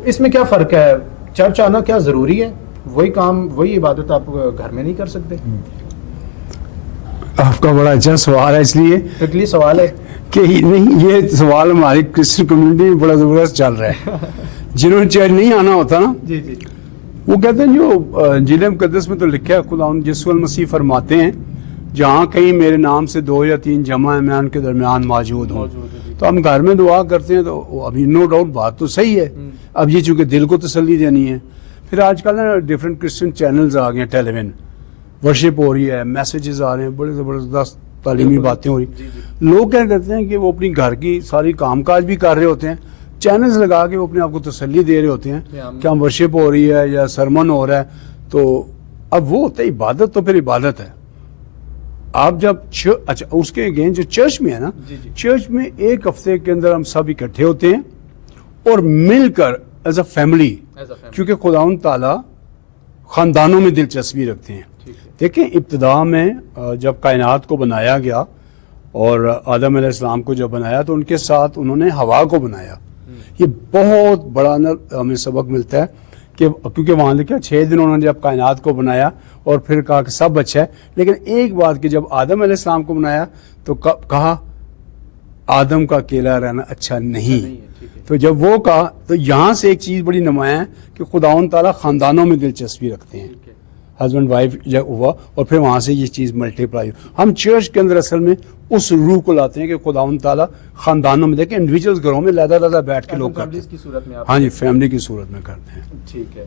تو اس میں کیا فرق ہے؟ چرچ آنا کیا ضروری ہے؟ وہی کام وہی عبادت آپ گھر میں نہیں کر سکتے؟ آپ کا بڑا اچھا سوال ہے، اس لیے سوال ہے کہ نہیں، یہ سوال ہماری کرسچن کمیونٹی میں بڑا زبردست چل رہا ہے. جنہوں نے چرچ نہیں آنا ہوتا نا، جی جی وہ کہتے ہیں جو انجیل مقدس میں تو لکھا ہے، خدا یسوع المسیح فرماتے ہیں جہاں کہیں میرے نام سے 2 یا 3 جمع ہیں میں ان کے درمیان موجود ہوں. تو ہم گھر میں دعا کرتے ہیں تو ابھی نو ڈاؤٹ بات تو صحیح ہے. اب یہ چونکہ دل کو تسلی دینی ہے، پھر آج کل نا ڈفرینٹ کرسچن چینلز آ گئے ہیں، ٹیلی ویژن ورشپ ہو رہی ہے، میسیجز آ رہے ہیں، بڑے زبردست تعلیمی باتیں ہو رہی. لوگ کیا کرتے ہیں کہ وہ اپنی گھر کی ساری کام کاج بھی کر رہے ہوتے ہیں، چینلز لگا کے وہ اپنے آپ کو تسلی دے رہے ہوتے ہیں کہ ہم ورشپ ہو رہی ہے یا سرمن ہو رہا ہے. تو اب وہ ہوتا ہے عبادت، تو پھر عبادت ہے. آپ جب اچھا اس کے اگین جو چرچ میں ہے نا، چرچ میں ایک ہفتے کے اندر ہم سب اکٹھے ہوتے ہیں اور مل کر ایز اے فیملی، کیونکہ خداوند تعالیٰ خاندانوں میں دلچسپی رکھتے ہیں. دیکھیں ابتدا میں جب کائنات کو بنایا گیا اور آدم علیہ السلام کو جب بنایا تو ان کے ساتھ انہوں نے ہوا کو بنایا. یہ بہت بڑا ہمیں سبق ملتا ہے کہ کیونکہ وہاں لکھا 6 دن انہوں نے جب کائنات کو بنایا اور پھر کہا کہ سب اچھا ہے، لیکن ایک بات کہ جب آدم علیہ السلام کو بنایا تو کہا آدم کا اکیلا رہنا اچھا نہیں. تو جب وہ کہا تو یہاں سے ایک چیز بڑی نمایاں ہے کہ خداوند تعالیٰ خاندانوں میں دلچسپی رکھتے ہیں، ہسبینڈ وائف جب ہوا اور پھر وہاں سے یہ چیز ملٹی پلائی. ہم چرچ کے اندر اصل میں اس روح کو لاتے ہیں کہ خداوند تعالیٰ خاندانوں میں، دیکھیں انڈیویجولز گھروں میں علیحدہ بیٹھ کے لوگ کرتے ہیں، ہاں جی فیملی کی صورت میں کرتے ہیں. ٹھیک ہے.